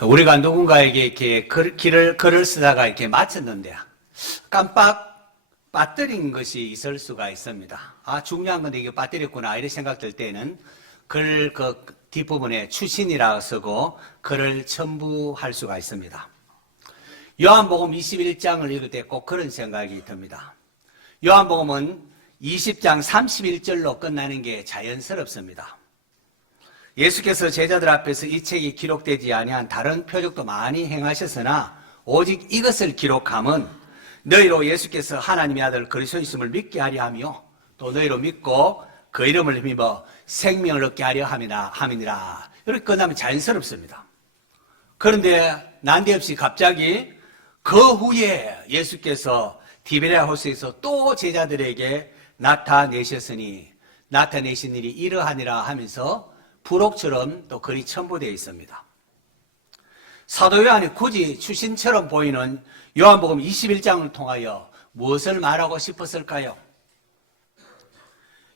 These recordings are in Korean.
우리가 누군가에게 이렇게 글을 쓰다가 이렇게 마쳤는데 깜빡 빠뜨린 것이 있을 수가 있습니다. 아, 중요한 건데 이게 빠뜨렸구나 이런 생각 들 때는 글 뒷부분에 추신이라고 쓰고 글을 첨부할 수가 있습니다. 요한복음 21장을 읽을 때 꼭 그런 생각이 듭니다. 요한복음은 20장 31절로 끝나는 게 자연스럽습니다. 예수께서 제자들 앞에서 이 책이 기록되지 아니한 다른 표적도 많이 행하셨으나 오직 이것을 기록함은 너희로 예수께서 하나님의 아들 그리스도이심을 믿게 하려 하며 또 너희로 믿고 그 이름을 힘입어 생명을 얻게 하려 함이니라. 이렇게 끝나면 자연스럽습니다. 그런데 난데없이 갑자기 그 후에 예수께서 디베랴 호수에서 또 제자들에게 나타내신 일이 이러하니라 하면서 부록처럼 또 글이 첨부되어 있습니다. 사도 요한이 굳이 추신처럼 보이는 요한복음 21장을 통하여 무엇을 말하고 싶었을까요?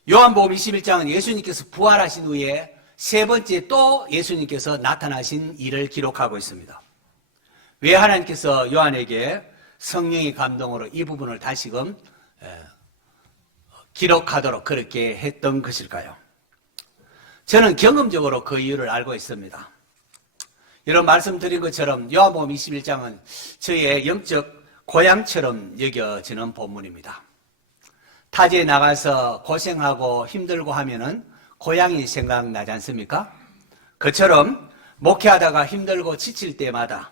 요한복음 21장은 예수님께서 부활하신 후에 세 번째 또 예수님께서 나타나신 일을 기록하고 있습니다. 왜 하나님께서 요한에게 성령의 감동으로 이 부분을 다시금 기록하도록 그렇게 했던 것일까요? 저는 경험적으로 그 이유를 알고 있습니다. 이런 말씀드린 것처럼 요한복음 21장은 저의 영적 고향처럼 여겨지는 본문입니다. 타지에 나가서 고생하고 힘들고 하면은 고향이 생각나지 않습니까? 그처럼 목회하다가 힘들고 지칠 때마다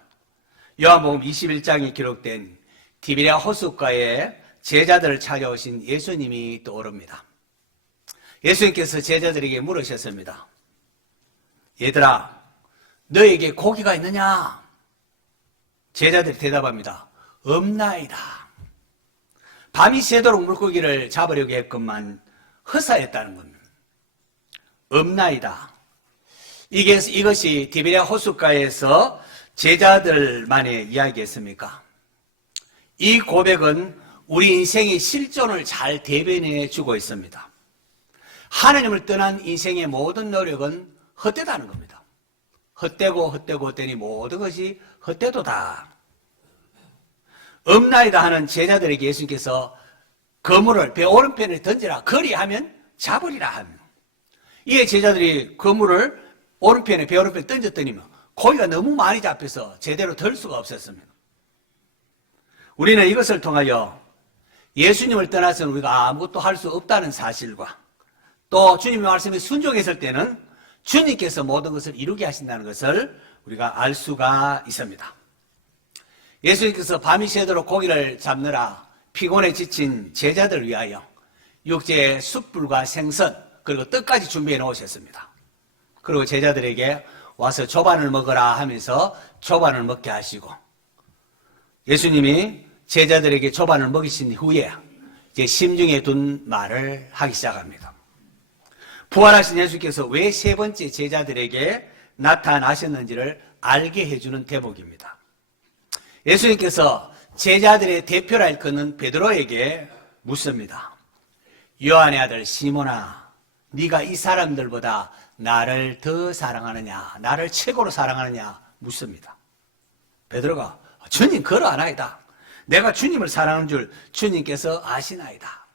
요한복음 21장이 기록된 디베랴 호숫가에 제자들을 찾아오신 예수님이 떠오릅니다. 예수님께서 제자들에게 물으셨습니다. 얘들아, 너에게 고기가 있느냐? 제자들이 대답합니다. 없나이다. 밤이 새도록 물고기를 잡으려고 했건만 허사했다는 겁니다. 없나이다. 이것이 디베랴 호숫가에서 제자들만의 이야기였습니까? 이 고백은 우리 인생의 실존을 잘 대변해 주고 있습니다. 하나님을 떠난 인생의 모든 노력은 헛되다는 겁니다. 헛되니 모든 것이 헛되도다. 없나이다 하는 제자들에게 예수님께서 그물을 배 오른편에 던지라 그리하면 잡으리라 합니다. 이에 제자들이 그물을 배 오른편에 던졌더니 고기가 너무 많이 잡혀서 제대로 들 수가 없었습니다. 우리는 이것을 통하여 예수님을 떠나서는 우리가 아무것도 할 수 없다는 사실과 또 주님의 말씀에 순종했을 때는 주님께서 모든 것을 이루게 하신다는 것을 우리가 알 수가 있습니다. 예수님께서 밤이 새도록 고기를 잡느라 피곤에 지친 제자들을 위하여 육지에 숯불과 생선 그리고 떡까지 준비해 놓으셨습니다. 그리고 제자들에게 와서 조반을 먹어라 하면서 조반을 먹게 하시고 예수님이 제자들에게 조반을 먹이신 후에 이제 심중에 둔 말을 하기 시작합니다. 부활하신 예수께서 왜 세 번째 제자들에게 나타나셨는지를 알게 해주는 대목입니다. 예수님께서 제자들의 대표라 일컫는 베드로에게 묻습니다. 요한의 아들 시몬아, 네가 이 사람들보다 나를 더 사랑하느냐, 나를 최고로 사랑하느냐 묻습니다. 베드로가 주님 그러 아나이다. 내가 주님을 사랑하는 줄 주님께서 아시나이다.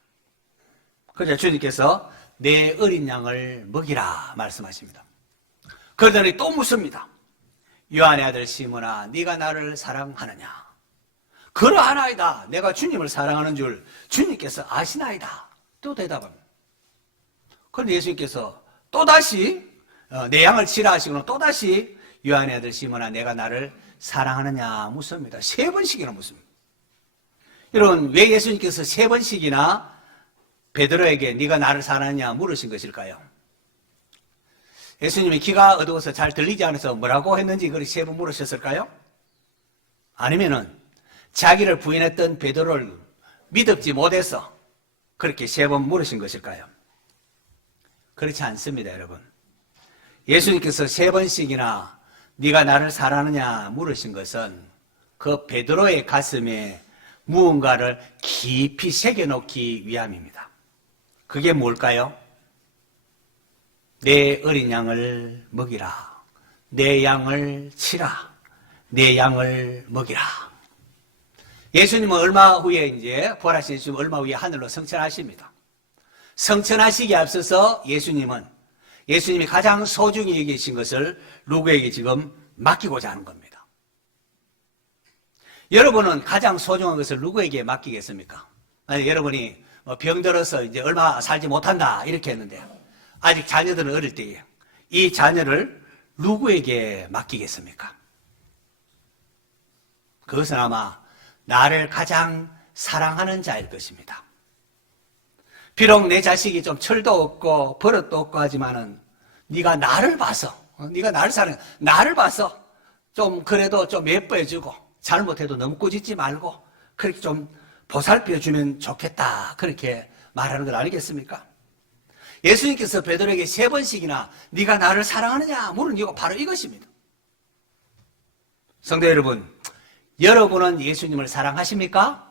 그러자 주님께서 내 어린 양을 먹이라 말씀하십니다. 그러더니 또 묻습니다. 요한의 아들 시몬아, 네가 나를 사랑하느냐? 그러하나이다. 내가 주님을 사랑하는 줄 주님께서 아시나이다. 또 대답합니다. 그런데 예수님께서 또다시 내 양을 치라 하시고는 또다시 요한의 아들 시몬아, 내가 나를 사랑하느냐 묻습니다. 세 번씩이나 묻습니다. 여러분, 왜 예수님께서 세 번씩이나 베드로에게 네가 나를 사랑하느냐 물으신 것일까요? 예수님이 귀가 어두워서 잘 들리지 않아서 뭐라고 했는지 그렇게 세 번 물으셨을까요? 아니면은 자기를 부인했던 베드로를 믿지 못해서 그렇게 세 번 물으신 것일까요? 그렇지 않습니다, 여러분. 예수님께서 세 번씩이나 네가 나를 사랑하느냐 물으신 것은 그 베드로의 가슴에 무언가를 깊이 새겨놓기 위함입니다. 그게 뭘까요? 내 어린 양을 먹이라. 내 양을 치라. 내 양을 먹이라. 예수님은 얼마 후에 이제 부활하신 예수님 얼마 후에 하늘로 승천하십니다. 승천하시기에 앞서서 예수님이 가장 소중히 여기신 것을 누구에게 지금 맡기고자 하는 겁니다. 여러분은 가장 소중한 것을 누구에게 맡기겠습니까? 만약 여러분이 병들어서 이제 얼마 살지 못한다 이렇게 했는데 아직 자녀들은 어릴 때에 이 자녀를 누구에게 맡기겠습니까? 그것은 아마 나를 가장 사랑하는 자일 것입니다. 비록 내 자식이 좀 철도 없고 버릇도 없고 하지만은 네가 나를 봐서, 네가 나를 사랑해, 나를 봐서 좀 그래도 좀 예뻐해주고 잘못해도 너무 꾸짖지 말고 그렇게 좀 보살펴주면 좋겠다 그렇게 말하는 걸 아니겠습니까? 예수님께서 베드로에게 3번씩이나 네가 나를 사랑하느냐 물은 이유가 바로 이것입니다. 성도 여러분, 여러분은 예수님을 사랑하십니까?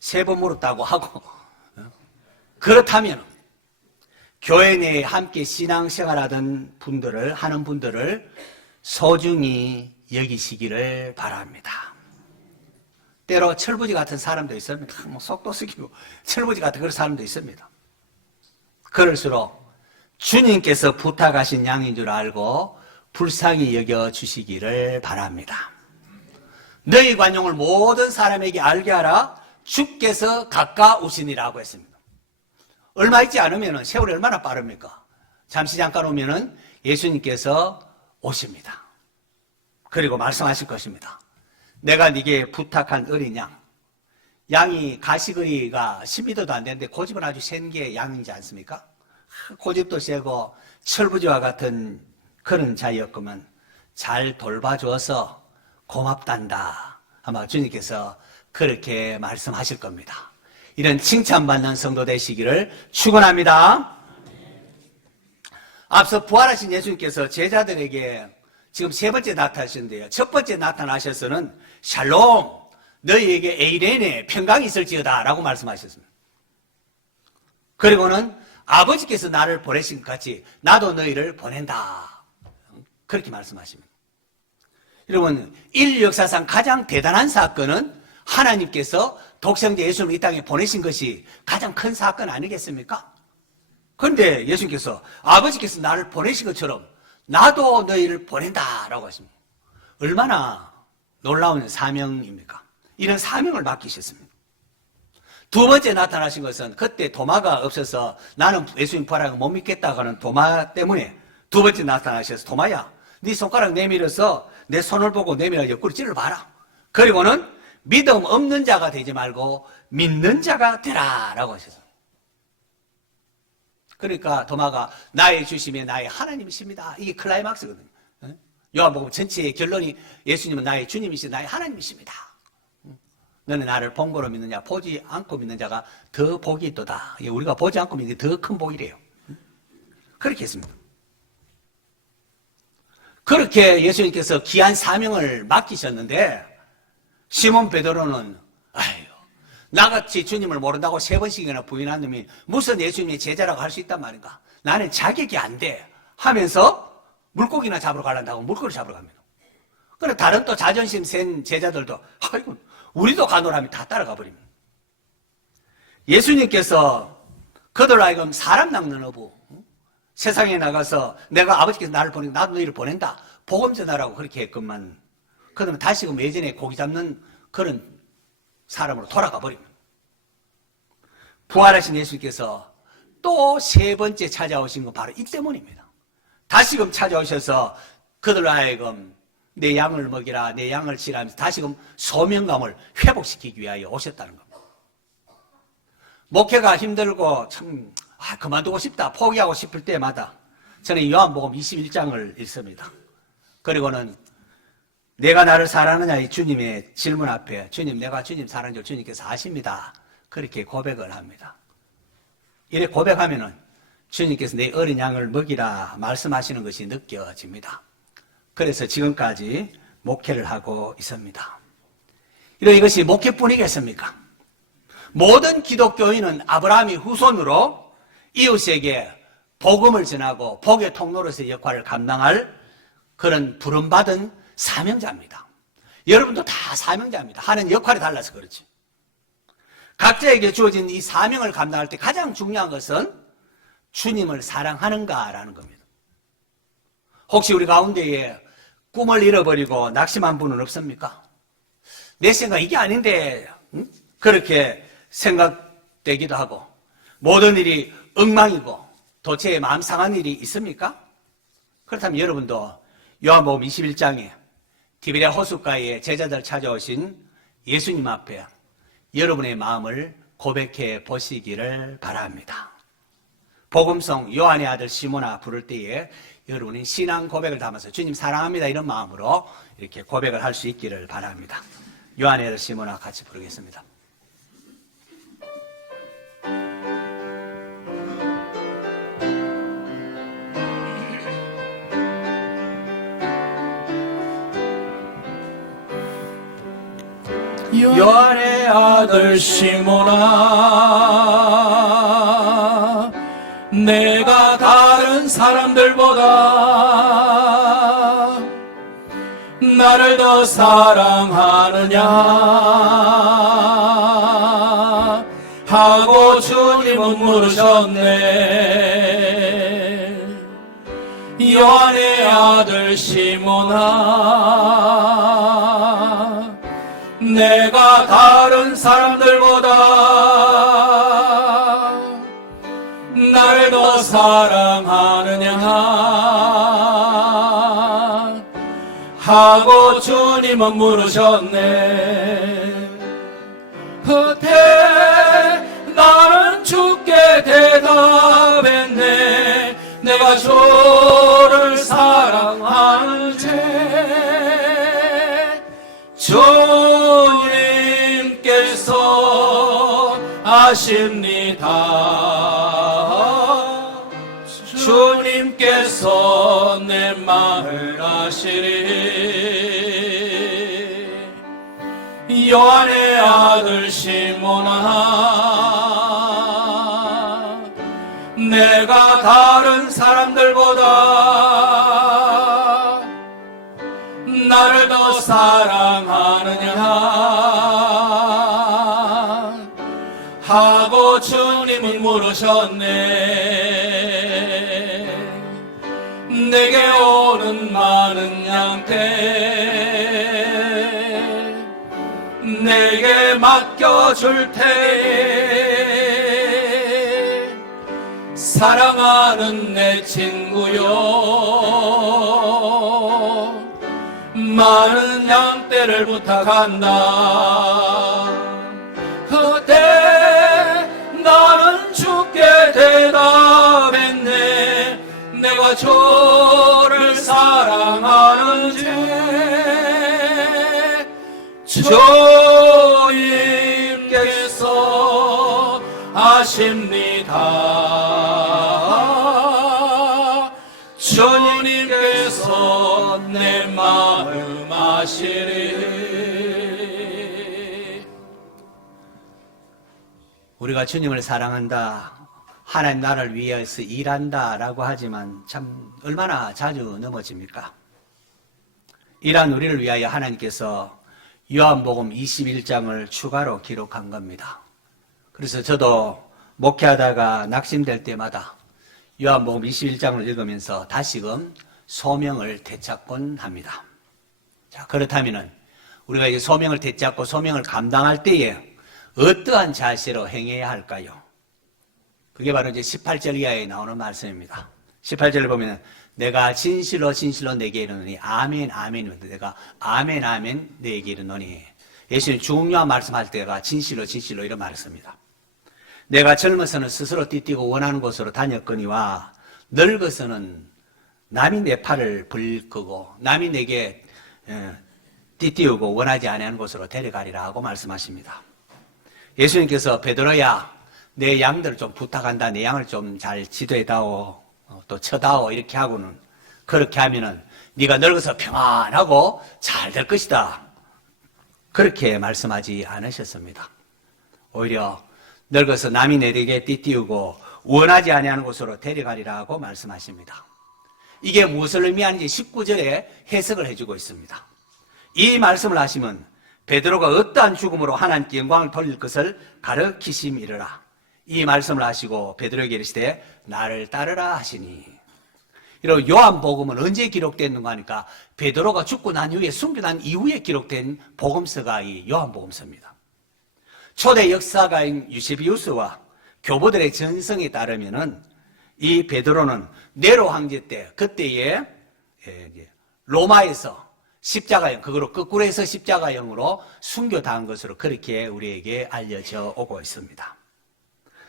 3번 물었다고 하고 그렇다면 교회 내에 함께 신앙생활하는 하는 분들을 소중히 여기시기를 바랍니다. 때로 철부지 같은 사람도 있습니다. 속도 쓰기고 철부지 같은 그런 사람도 있습니다. 그럴수록 주님께서 부탁하신 양인 줄 알고 불쌍히 여겨주시기를 바랍니다. 너희 관용을 모든 사람에게 알게 하라. 주께서 가까우시니라고 했습니다. 얼마 있지 않으면 세월이 얼마나 빠릅니까? 잠시 잠깐 오면은 예수님께서 오십니다. 그리고 말씀하실 것입니다. 내가 네게 부탁한 어린 양이 가시거리가 10m도 안 되는데 고집은 아주 센 게 양이지 않습니까? 고집도 세고 철부지와 같은 그런 자였구만. 잘 돌봐줘서 고맙단다. 아마 주님께서 그렇게 말씀하실 겁니다. 이런 칭찬받는 성도 되시기를 축원합니다. 앞서 부활하신 예수님께서 제자들에게 지금 3번째 나타나셨는데요. 첫 번째 나타나셔서는 샬롬, 너희에게 에이레네 평강이 있을지어다 라고 말씀하셨습니다. 그리고는 아버지께서 나를 보내신 것 같이 나도 너희를 보낸다. 그렇게 말씀하십니다. 여러분, 인류 역사상 가장 대단한 사건은 하나님께서 독생자 예수님을 이 땅에 보내신 것이 가장 큰 사건 아니겠습니까? 그런데 예수님께서 아버지께서 나를 보내신 것처럼 나도 너희를 보낸다라고 하십니다. 얼마나 놀라운 사명입니까? 이런 사명을 맡기셨습니다. 2번째 나타나신 것은 그때 도마가 없어서 나는 예수님 부활한 거 못 믿겠다고 하는 도마 때문에 2번째 나타나셔서 도마야, 네 손가락 내밀어서 내 손을 보고 내밀어 옆구리 찔러봐라. 그리고는 믿음 없는 자가 되지 말고 믿는 자가 되라 라고 하셨어요. 그러니까 도마가 나의 주심이 나의 하나님이십니다. 이게 클라이막스거든요. 요한복음 전체의 결론이 예수님은 나의 주님이시고 나의 하나님이십니다. 너는 나를 본거로 믿느냐 보지 않고 믿는 자가 더 복이 있도다. 우리가 보지 않고 믿는 게 더 큰 복이래요. 그렇게 했습니다. 그렇게 예수님께서 귀한 사명을 맡기셨는데 시몬 베드로는 나같이 주님을 모른다고 3번씩이나 부인한 놈이 무슨 예수님의 제자라고 할 수 있단 말인가? 나는 자격이 안 돼 하면서 물고기나 잡으러 가려고 물고기 잡으러 갑니다. 그래 다른 또 자존심 센 제자들도 아이고 우리도 가노라면 다 따라가 버립니다. 예수님께서 그들 하여금 사람 낚는 어부, 세상에 나가서 내가 아버지께서 나를 보내고 나도 너희를 보낸다 복음 전하라고 그렇게 했건만 그러면 다시금 예전에 고기 잡는 그런 사람으로 돌아가 버립니다. 부활하신 예수님께서 또 3번째 찾아오신 건 바로 이 때문입니다. 다시금 찾아오셔서 그들로 하여금 내 양을 먹이라 내 양을 치라면서 다시금 소명감을 회복시키기 위하여 오셨다는 겁니다. 목회가 힘들고 참 그만두고 싶다 포기하고 싶을 때마다 저는 요한복음 21장을 읽습니다. 그리고는 내가 나를 사랑하느냐 이 주님의 질문 앞에 주님 내가 주님 사랑하는 줄 주님께서 아십니다. 그렇게 고백을 합니다. 이렇게 고백하면은 주님께서 내 어린 양을 먹이라 말씀하시는 것이 느껴집니다. 그래서 지금까지 목회를 하고 있습니다. 이것이 목회뿐이겠습니까? 모든 기독교인은 아브라함의 후손으로 이웃에게 복음을 전하고 복의 통로로서의 역할을 감당할 그런 부름받은 사명자입니다. 여러분도 다 사명자입니다. 하는 역할이 달라서 그렇지. 각자에게 주어진 이 사명을 감당할 때 가장 중요한 것은 주님을 사랑하는가라는 겁니다. 혹시 우리 가운데에 꿈을 잃어버리고 낙심한 분은 없습니까? 내 생각 이게 아닌데 그렇게 생각되기도 하고 모든 일이 엉망이고 도대체 마음 상한 일이 있습니까? 그렇다면 여러분도 요한복음 21장에 디베랴 호숫가에 제자들 찾아오신 예수님 앞에 여러분의 마음을 고백해 보시기를 바랍니다. 복음성 요한의 아들 시몬아 부를 때에 여러분이 신앙 고백을 담아서 주님 사랑합니다 이런 마음으로 이렇게 고백을 할 수 있기를 바랍니다. 요한의 아들 시몬아 같이 부르겠습니다. 요한의 아들 시몬아, 내가 다른 사람들보다 나를 더 사랑하느냐 하고 주님은 물으셨네. 요한의 아들 시몬아, 내가 다른 사람들보다 나를 더 사랑하느냐 하고 주님은 물으셨네. 그때 나는 주께 대답했네. 내가 주를 사랑하는지 주님께서 아십니다. 주님께서 내 마음을 아시리. 요한의 아들 시몬아, 내가 다른 사람들보다 나를 더 사랑하느냐 하고 주님은 물으셨네. 내게 오는 많은 양떼 내게 맡겨줄 테니 사랑하는 내 친구요, 많은 양떼를 부탁한다. 그때 나는 주께 대답했네. 내가 주를 사랑하는지 주님께서 아십니다. 주님께서 내 마음 아시리. 우리가 주님을 사랑한다, 하나님 나라를 위해서 일한다라고 하지만 참 얼마나 자주 넘어집니까? 이러한 우리를 위하여 하나님께서 요한복음 21장을 추가로 기록한 겁니다. 그래서 저도 목회하다가 낙심될 때마다 요한복음 21장을 읽으면서 다시금 소명을 되찾곤 합니다. 자, 그렇다면은 우리가 이제 소명을 되찾고 소명을 감당할 때에 어떠한 자세로 행해야 할까요? 그게 바로 이제 18절 이하에 나오는 말씀입니다. 18절을 보면 내가 진실로 진실로 내게 이르노니 아멘 아멘입니다. 내가 아멘 아멘 내게 이르노니, 예수님 중요한 말씀할 때가 진실로 진실로 이런 말을 씁니다. 내가 젊어서는 스스로 띠뛰고 원하는 곳으로 다녔거니와 늙어서는 남이 내 팔을 불끄고 남이 내게 띠뛰고 원하지 아니하는 곳으로 데려가리라 하고 말씀하십니다. 예수님께서 베드로야 내 양들을 좀 부탁한다, 내 양을 좀 잘 지도해다오, 또 쳐다오 이렇게 하고는, 그렇게 하면은 네가 늙어서 평안하고 잘 될 것이다, 그렇게 말씀하지 않으셨습니다. 오히려 늙어서 남이 내게 띠띠우고 원하지 아니하는 곳으로 데려가리라 하고 말씀하십니다. 이게 무엇을 의미하는지 19절에 해석을 해주고 있습니다. 이 말씀을 하시면 베드로가 어떠한 죽음으로 하나님께 영광을 돌릴 것을 가르치심이르라. 이 말씀을 하시고 베드로에게 이르시되 나를 따르라 하시니. 이런 요한복음은 언제 기록됐는가 하니까 베드로가 죽고 난 이후에 숨겨난 이후에 기록된 복음서가 이 요한복음서입니다. 초대 역사가인 유세비우스와 교보들의 전성에 따르면은 이 베드로는 네로 황제 때 그때에 로마에서 십자가형, 그거로 거꾸로 해서 십자가형으로 순교당한 것으로 그렇게 우리에게 알려져 오고 있습니다.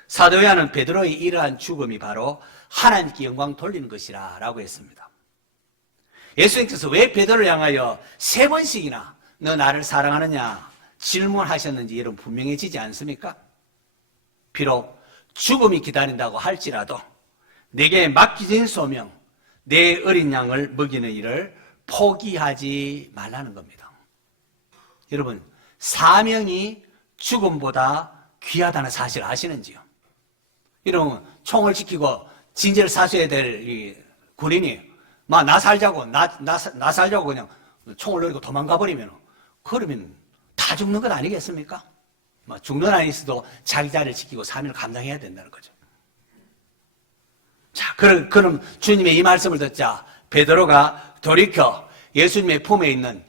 사도 요한은 베드로의 이러한 죽음이 바로 하나님께 영광 돌리는 것이라 라고 했습니다. 예수님께서 왜 베드로를 향하여 3번씩이나 너 나를 사랑하느냐 질문하셨는지 여러분 분명해지지 않습니까? 비록 죽음이 기다린다고 할지라도 내게 맡겨진 소명, 내 어린 양을 먹이는 일을 포기하지 말라는 겁니다. 여러분, 사명이 죽음보다 귀하다는 사실 아시는지요? 여러분, 총을 지키고 진제를 사셔야 될 이 군인이 막 나 살자고 그냥 총을 노리고 도망가 버리면 그러면 다 죽는 것 아니겠습니까? 죽는 한이 있어도 자기 자리를 지키고 사명을 감당해야 된다는 거죠. 자, 그럼 주님의 이 말씀을 듣자 베드로가 돌이켜 예수님의 품에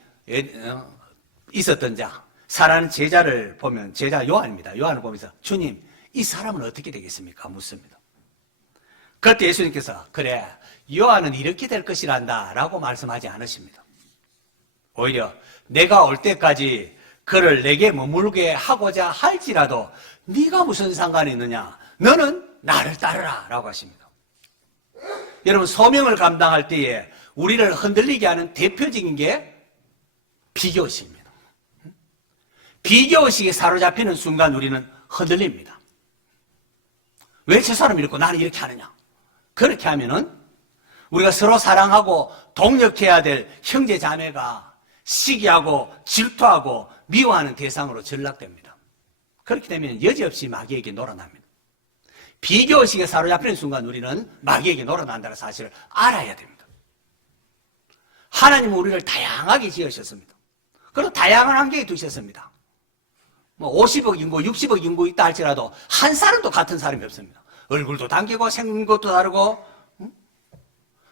있었던 자, 사랑하는 제자를 보면, 제자 요한입니다. 요한을 보면서 주님, 이 사람은 어떻게 되겠습니까? 묻습니다. 그때 예수님께서 그래, 요한은 이렇게 될 것이란다 라고 말씀하지 않으십니다. 오히려 내가 올 때까지 그를 내게 머물게 하고자 할지라도 네가 무슨 상관이 있느냐? 너는 나를 따르라 라고 하십니다. 여러분, 소명을 감당할 때에 우리를 흔들리게 하는 대표적인 게 비교의식입니다. 비교의식에 사로잡히는 순간 우리는 흔들립니다. 왜 저 사람이 이렇고 나는 이렇게 하느냐? 그렇게 하면은 우리가 서로 사랑하고 동력해야 될 형제 자매가 시기하고 질투하고 미워하는 대상으로 전락됩니다. 그렇게 되면 여지없이 마귀에게 놀아납니다. 비교의식에 사로잡히는 순간 우리는 마귀에게 놀아난다는 사실을 알아야 됩니다. 하나님은 우리를 다양하게 지으셨습니다. 그리고 다양한 환경에 두셨습니다. 50억 인구, 60억 인구 있다 할지라도 한 사람도 같은 사람이 없습니다. 얼굴도 당기고 생긴 것도 다르고,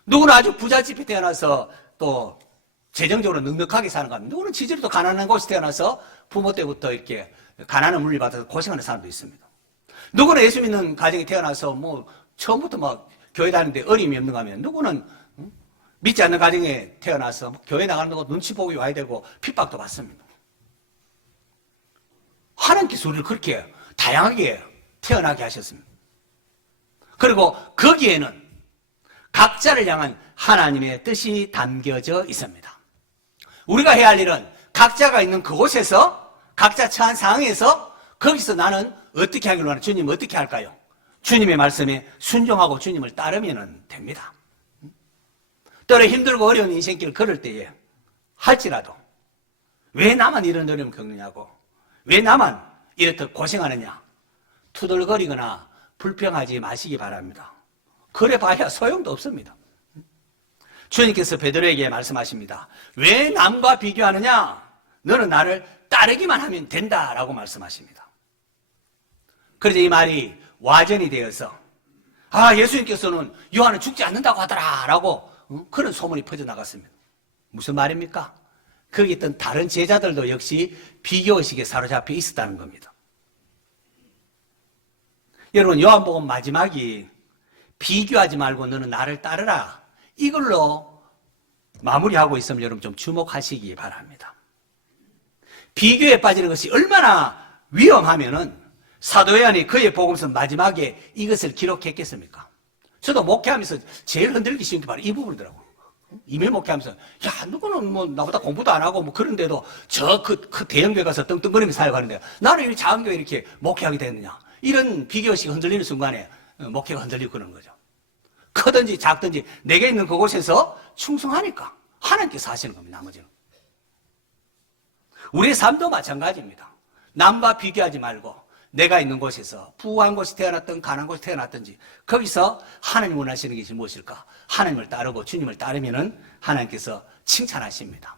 누구는 아주 부잣집에 태어나서 또 재정적으로 넉넉하게 사는 거 합니다. 누구는 지지로도 가난한 곳에 태어나서 부모 때부터 이렇게 가난을 물려받아서 고생하는 사람도 있습니다. 누구는 예수 믿는 가정에 태어나서 처음부터 교회 다니는데 어림이 없는가 하면, 누구는 믿지 않는 가정에 태어나서 교회 나가는 거 눈치 보고 와야 되고 핍박도 받습니다. 하나님께서 우리를 그렇게 다양하게 태어나게 하셨습니다. 그리고 거기에는 각자를 향한 하나님의 뜻이 담겨져 있습니다. 우리가 해야 할 일은 각자가 있는 그곳에서, 각자 처한 상황에서 거기서 나는 어떻게 하기를 원하는, 주님 어떻게 할까요? 주님의 말씀에 순종하고 주님을 따르면 됩니다. 때로 힘들고 어려운 인생길을 걸을 때에 할지라도 왜 나만 이런 어려움을 겪느냐고, 왜 나만 이렇게 고생하느냐, 투덜거리거나 불평하지 마시기 바랍니다. 그래 봐야 소용도 없습니다. 주님께서 베드로에게 말씀하십니다. 왜 남과 비교하느냐? 너는 나를 따르기만 하면 된다라고 말씀하십니다. 그래서 이 말이 와전이 되어서 예수님께서는 요한은 죽지 않는다고 하더라 라고 그런 소문이 퍼져나갔습니다. 무슨 말입니까? 거기 있던 다른 제자들도 역시 비교의식에 사로잡혀 있었다는 겁니다. 여러분, 요한복음 마지막이 비교하지 말고 너는 나를 따르라, 이걸로 마무리하고 있으면 여러분 좀 주목하시기 바랍니다. 비교에 빠지는 것이 얼마나 위험하면은 사도 요한이 그의 복음서 마지막에 이것을 기록했겠습니까? 저도 목회하면서 제일 흔들리기 쉬운 게 바로 이 부분이더라고요. 이메일 목회하면서 누구는 나보다 공부도 안 하고 그런데도 그 대형교회 가서 떵떵거리면서 사역하는데 나는 이 작은 교회 이렇게 목회하게 됐느냐, 이런 비교의식이 흔들리는 순간에 목회가 흔들리고 그러는 거죠. 크든지 작든지 내게 있는 그곳에서 충성하니까 하나님께서 하시는 겁니다. 나머지는 우리의 삶도 마찬가지입니다. 남과 비교하지 말고 내가 있는 곳에서 부한 곳에 태어났든 가난한 곳에 태어났든지 거기서 하나님 원하시는 것이 무엇일까? 하나님을 따르고 주님을 따르면은 하나님께서 칭찬하십니다.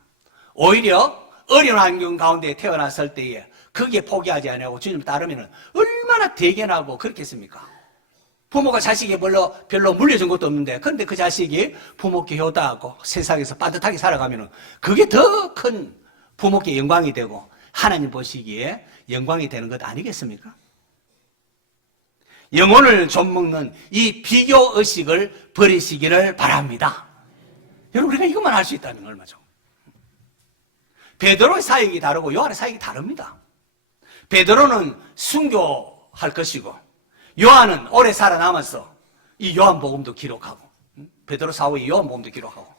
오히려 어려운 환경 가운데 태어났을 때에 거기에 포기하지 않고 주님을 따르면은 얼마나 대견하고 그렇겠습니까? 부모가 자식이 별로 물려준 것도 없는데 근데 그 자식이 부모께 효도하고 세상에서 빠듯하게 살아가면은 그게 더 큰 부모께 영광이 되고 하나님 보시기에 영광이 되는 것 아니겠습니까? 영혼을 좀먹는 이 비교 의식을 버리시기를 바랍니다. 여러분, 우리가 이것만 할 수 있다는 건 얼마죠? 베드로의 사역이 다르고 요한의 사역이 다릅니다. 베드로는 순교할 것이고 요한은 오래 살아남아서 이 요한복음도 기록하고 베드로 사후에 요한복음도 기록하고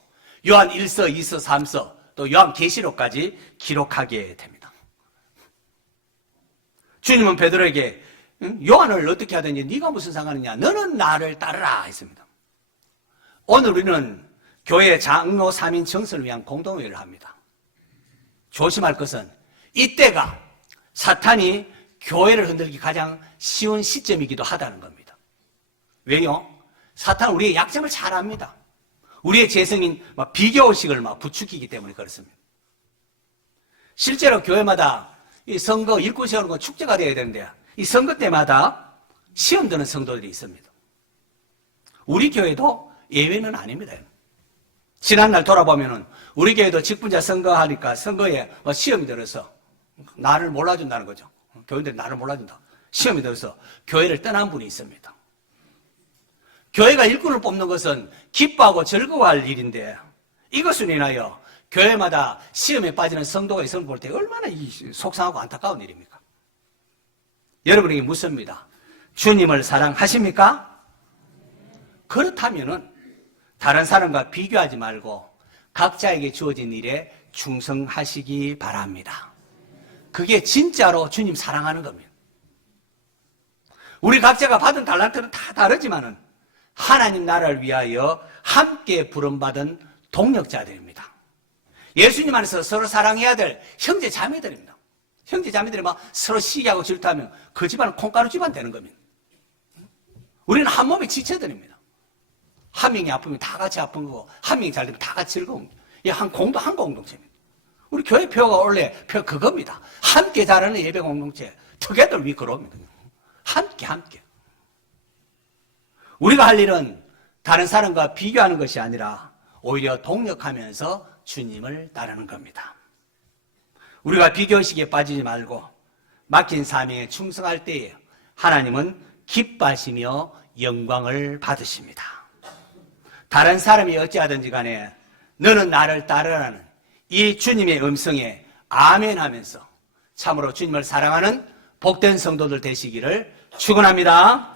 요한 1서, 2서, 3서 또 요한계시록까지 기록하게 됩니다. 주님은 베드로에게 요한을 어떻게 하든지 네가 무슨 상관이냐, 너는 나를 따르라 했습니다. 오늘 우리는 교회 장로 3인 정선을 위한 공동회의를 합니다. 조심할 것은 이때가 사탄이 교회를 흔들기 가장 쉬운 시점이기도 하다는 겁니다. 왜요? 사탄은 우리의 약점을 잘 압니다. 우리의 재성인 비교의식을 부추기기 때문에 그렇습니다. 실제로 교회마다 이 선거 일꾼 세우는 건 축제가 되어야 되는데 이 선거 때마다 시험 드는 성도들이 있습니다. 우리 교회도 예외는 아닙니다. 지난날 돌아보면은 우리 교회도 직분자 선거하니까 선거에 시험이 들어서 나를 몰라준다는 거죠. 교인들이 나를 몰라준다. 시험이 들어서 교회를 떠난 분이 있습니다. 교회가 일꾼을 뽑는 것은 기뻐하고 즐거워할 일인데 이것을 인하여 교회마다 시험에 빠지는 성도가 있음을 볼 때 얼마나 속상하고 안타까운 일입니까? 여러분에게 묻습니다. 주님을 사랑하십니까? 그렇다면은 다른 사람과 비교하지 말고 각자에게 주어진 일에 충성하시기 바랍니다. 그게 진짜로 주님 사랑하는 겁니다. 우리 각자가 받은 달란트는 다 다르지만은 하나님 나라를 위하여 함께 부름받은 동력자들입니다. 예수님 안에서 서로 사랑해야 될 형제 자매들입니다. 형제 자매들이 서로 시기하고 질투하면 그 집안은 콩가루 집안 되는 겁니다. 우리는 한 몸의 지체들입니다. 한 명이 아프면 다 같이 아픈 거고 한 명이 잘 되면 다 같이 즐거운 거예요. 한 공동체입니다. 우리 교회 표가 원래 표 그겁니다. 함께 자라는 예배 공동체. Together we grow입니다. 함께. 우리가 할 일은 다른 사람과 비교하는 것이 아니라 오히려 동력하면서 주님을 따르는 겁니다. 우리가 비교의식에 빠지지 말고 맡긴 사명에 충성할 때에 하나님은 기뻐하시며 영광을 받으십니다. 다른 사람이 어찌하든지 간에 너는 나를 따르라는 이 주님의 음성에 아멘 하면서 참으로 주님을 사랑하는 복된 성도들 되시기를 축원합니다.